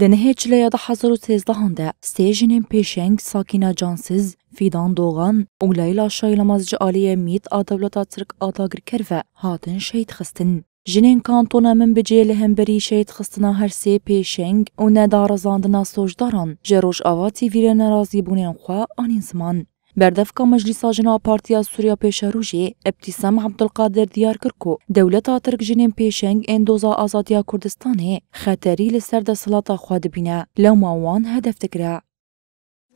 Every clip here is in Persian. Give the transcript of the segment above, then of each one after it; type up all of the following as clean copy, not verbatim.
دنهی چلیه ده 2013 ده سه جنین پیشنگ ساکینه جانسز فیدان دوغان و لیلا شایلماز جعالیه میت آدولتا ترک آداگر کرده هاتن شهید خستن. جنین کانتونا من بجیل هم بری شهید خستنا هر سه پیشنگ و ندارزاندنا سوجداران جروش آواتی ویر نرازی بونین خواه آنین زمان. بردفکا مجلسا جنا پارتیا سوریا پیشروجی ابتسام عبدالقادر دیار کرکو دولتا ترک جنین پیشنگ اندوزا آزادیا کردستانه خطری لسر ده صلاة خواد بینه لو ماوان هدف تکره.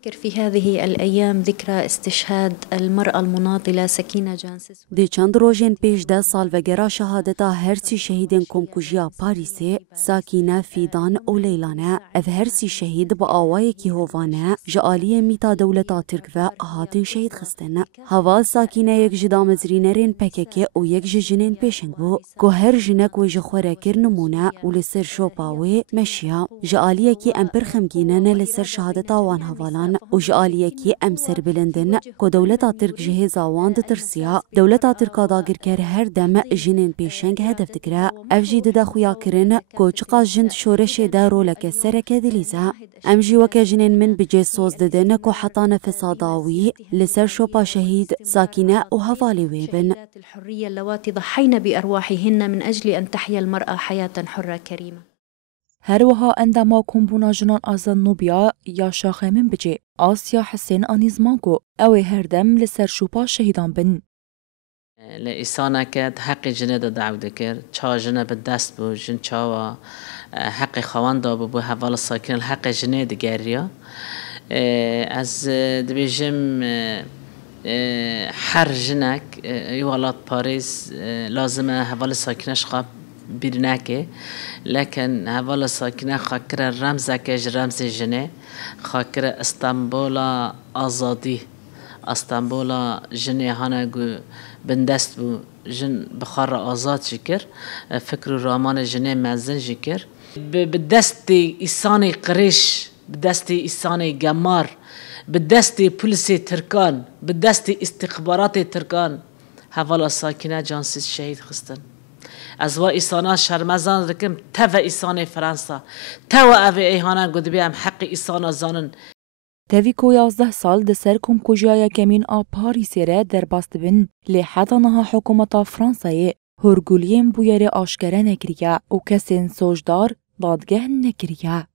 في هذه الأيام ذكرى استشهاد المرأة المناضلة سكينة جانسز. دی چند روزین پیش ده سالوگرا شهادتا هرسی شهیدین کمکوژیا پاریسی ساکینه فیدان و لیلانه اف هرسی شهید با آوای کی هوانه جعالی میتا دولتا ترک و هاتن شهید خستن. هوا ساکینه یک جدام زرینرین پککه و یک جنین پیشنگ بو که هر جنک و جخوره کر نمونه و لسر شوپاوی مشیا جعالی کی امپر خمگینه لسر شهادتا وان هوالان و جعالیه کی امسر بلندن که دولتا ترک جهاز آواند ترسیا دولتا ترکا داگر کر هر دم جنین پیشنگ هدف تکره افجی ده خویا کرن که چقا جند شورش ده رولک سرک دلیزه امجی وک جنین من بجی سوز ددن که حتان فساداوی لسر شوپا شهید ساکینه و هفالی ویبن الحرية اللواتي ضحين بأرواحهن من أجل أن تحيا المرأة حياة حرة كريمة. هروها عندما کمبونا جنان آزان نوبیا یا شاخه من بجی آسیا حسین آنیزمانکو او هر دم لسر شوپا شهیدان بن. لإسانة كد حق جنة دعوة ذكر چا جنة بالدست بو جن چاوا حق خوان دابو بو حوال الساكن الحق جنة دقاريا از دبيجم حر جنك يوالات باريس لازم حوال الساكنش خاب بیرنکه لکن حوال ساکنه خاکر رمزک رمز جنه خاکر استانبول آزادی استانبول جنه هنگو بندست بو جن بخار آزاد شکر فکر رامان جنه مزن شکر بدست ایسان قریش بدست ایسان گمار بدست پلیس ترکان بدست استخبارات ترکان حوال ساکنه جانسیز شهید خستن. از وا ایسانا شرمزان رکم تو ایسان فرانسا تو او ایهانا گود بیم حق ایسانا زانن تاوی کو 11 سال ده سر کمکوژیا کمین آ پاریسی را در باست بین لی حتی نها حکومتا فرانسایی هرگولیم بویر آشکره نکریه و کسین سوجدار دادگه نکریه.